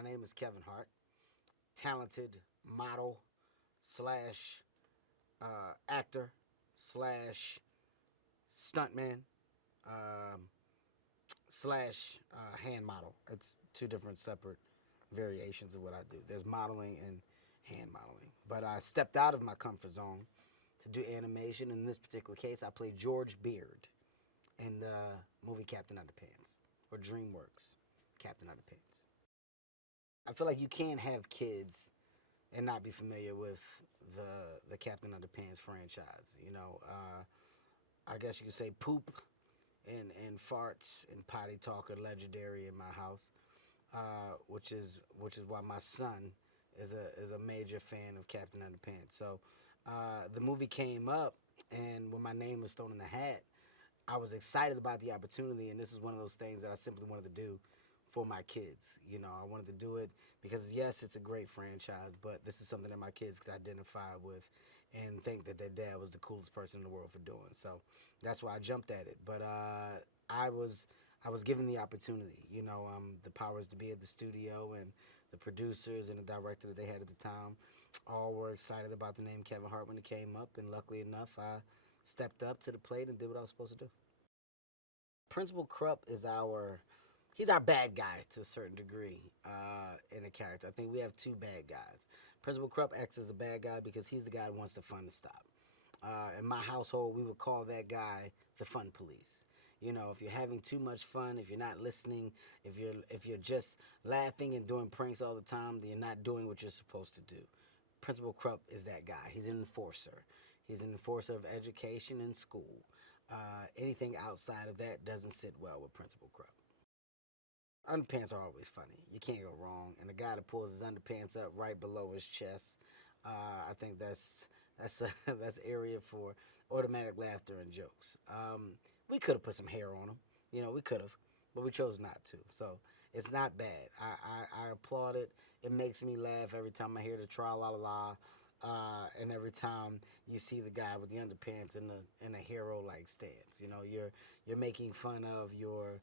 My name is Kevin Hart, talented model slash actor slash stuntman um, slash hand model. It's two different separate variations of what I do. There's modeling and hand modeling. But I stepped out of my comfort zone to do animation. In this particular case, I played George Beard in the movie Captain Underpants, or DreamWorks Captain Underpants. I feel like you can't have kids and not be familiar with the Captain Underpants franchise. I guess you could say poop and farts and potty talk are legendary in my house, which is why my son is a major fan of Captain Underpants. So the movie came up, and when my name was thrown in the hat, I was excited about the opportunity, and this is one of those things that I simply wanted to do for my kids. I wanted to do it because, yes, it's a great franchise, but this is something that my kids could identify with and think that their dad was the coolest person in the world for doing. So that's why I jumped at it. But I was given the opportunity. The powers to be at the studio and the producers and the director that they had at the time all were excited about the name Kevin Hart when it came up, and luckily enough, I stepped up to the plate and did what I was supposed to do. Principal Krupp he's our bad guy to a certain degree in a character. I think we have two bad guys. Principal Krupp acts as the bad guy because he's the guy that wants the fun to stop. In my household, we would call that guy the fun police. If you're having too much fun, if you're not listening, if you're just laughing and doing pranks all the time, then you're not doing what you're supposed to do. Principal Krupp is that guy. He's an enforcer. He's an enforcer of education and school. Anything outside of that doesn't sit well with Principal Krupp. Underpants are always funny. You can't go wrong. And the guy that pulls his underpants up right below his chest, I think that's area for automatic laughter and jokes. We could have put some hair on him. We could have, but we chose not to. So it's not bad. I applaud it. It makes me laugh every time I hear the tra la la la. And every time you see the guy with the underpants in a hero like stance, you're making fun of your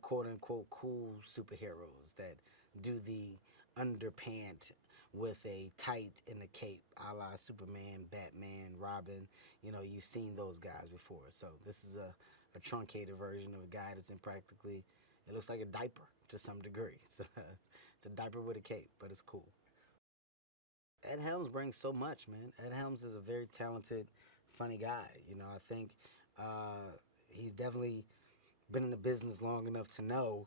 quote unquote cool superheroes that do the underpant with a tight and a cape, a la Superman, Batman, Robin. You've seen those guys before. So this is a truncated version of a guy that's in practically, it looks like a diaper to some degree. It's a diaper with a cape, but it's cool. Ed Helms brings so much, man. Ed Helms is a very talented, funny guy. I think he's definitely been in the business long enough to know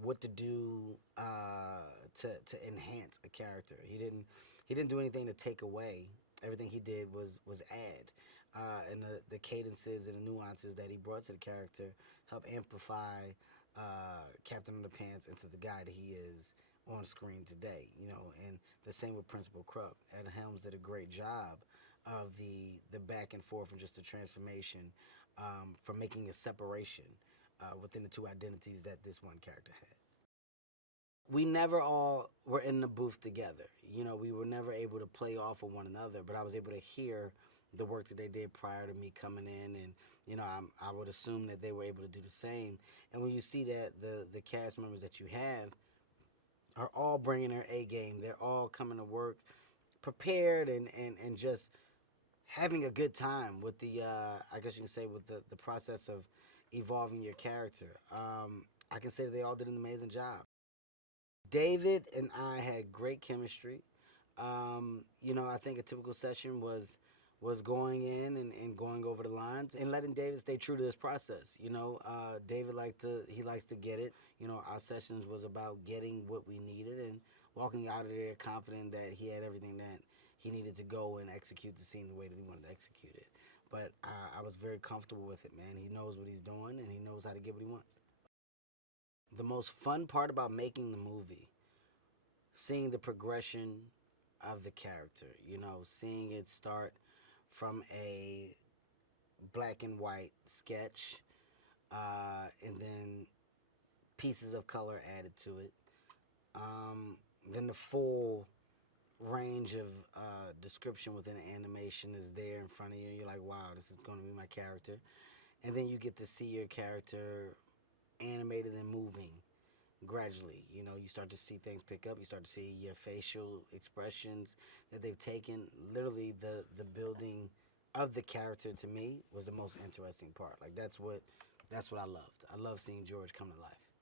what to do to enhance a character. He didn't do anything to take away. Everything he did was add, and the cadences and the nuances that he brought to the character help amplify Captain Underpants into the guy that he is on screen today. And the same with Principal Krupp. Ed Helms did a great job of the back and forth and just the transformation from making a separation within the two identities that this one character had. We never all were in the booth together. We were never able to play off of one another, but I was able to hear the work that they did prior to me coming in, and I would assume that they were able to do the same. And when you see that the cast members that you have are all bringing their A game, they're all coming to work prepared and just having a good time with the I guess you can say with the process of evolving your character. I can say that they all did an amazing job. David and I had great chemistry. I think a typical session was going in and going over the lines and letting David stay true to this process. David likes to get it. Our sessions was about getting what we needed and walking out of there confident that he had everything that he needed to go and execute the scene the way that he wanted to execute it. But I was very comfortable with it, man. He knows what he's doing and he knows how to get what he wants. The most fun part about making the movie, seeing the progression of the character, seeing it start from a black and white sketch and then pieces of color added to it. Then the full range of description within the animation is there in front of you. You're like, wow, this is going to be my character. And then you get to see your character animated and moving gradually. You know, you start to see things pick up. You start to see your facial expressions that they've taken. Literally, the building of the character to me was the most interesting part. Like that's what I loved. I love seeing George come to life.